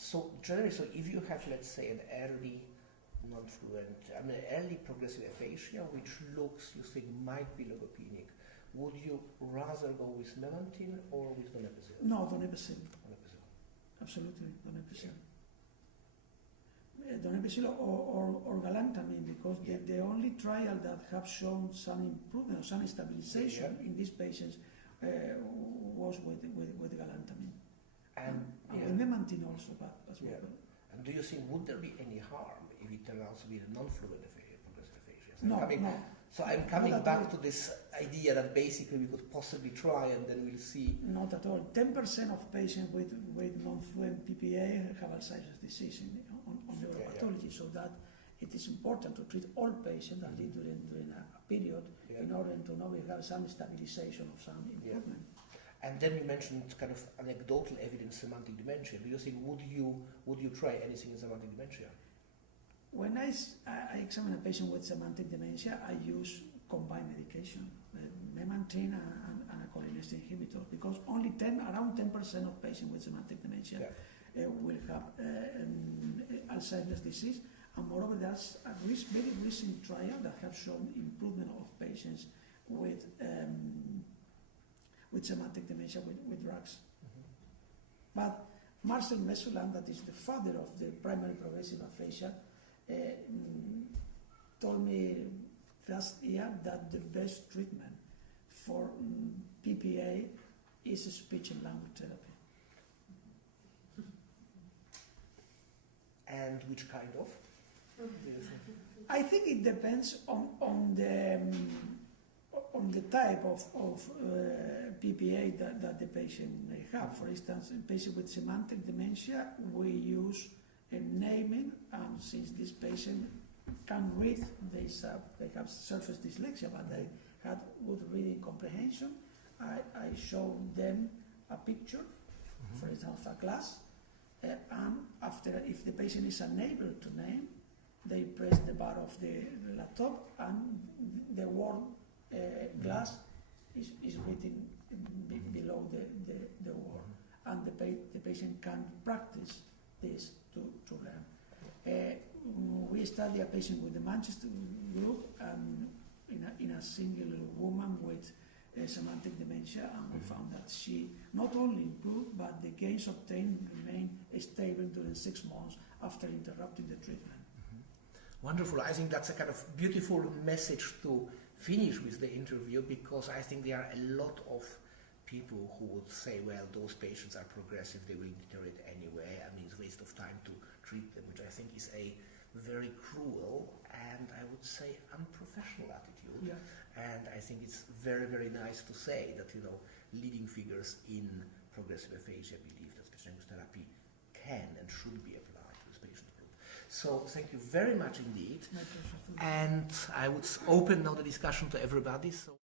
So generally, so if you have, let's say, an early non-fluent, early progressive aphasia, which looks, you think, might be logopenic, would you rather go with memantine or with donepezil? No, donepezil. Donepezil. Absolutely, donepezil. Donepezil or galantamine, because the only trial that have shown some improvement, some stabilization in these patients was with galantamine. And with memantine also, but as well. And do you think, would there be any harm if it turns out to be a non-fluent progressive aphasia? No. So I'm coming back to this idea that basically we could possibly try and then we'll see. Not at all. 10% of patients with non-fluent PPA have Alzheimer's disease on neuropathology, so that it is important to treat all patients at least during a period in order to know we have some stabilization of some improvement. And then you mentioned kind of anecdotal evidence semantic dementia. Do you think would you try anything in semantic dementia? When I examine a patient with semantic dementia, I use combined medication, memantine and a cholinesterase inhibitor, because only around 10% of patients with semantic dementia will have Alzheimer's disease, and moreover, there's a very recent trial that have shown improvement of patients with semantic dementia with drugs. But Marcel Mesulan, that is the father of the primary progressive aphasia, told me last year that the best treatment for PPA is speech and language therapy. And which kind of? I think it depends on the type of PPA that the patient may have. For instance, in patients with semantic dementia, we use naming, since this patient can read, they have surface dyslexia, but they had good reading comprehension. I show them a picture, for instance, of a class, and after, if the patient is unable to name, they press the bar of the laptop and the word glass is written below the word, and the patient can practice this to learn. We study a patient with the Manchester group in a single woman with semantic dementia, and we found that she not only improved, but the gains obtained remained stable during 6 months after interrupting the treatment. Wonderful. I think that's a kind of beautiful message to finish with the interview, because I think there are a lot of people who would say, well, those patients are progressive, they will deteriorate anyway. I mean, it's a waste of time to treat them, which I think is a very cruel and I would say unprofessional attitude. Yeah. And I think it's very, very nice to say that, leading figures in progressive aphasia believe that speech language therapy can and should be applied to this patient group. So thank you very much indeed. My pleasure. And I would open now the discussion to everybody. So.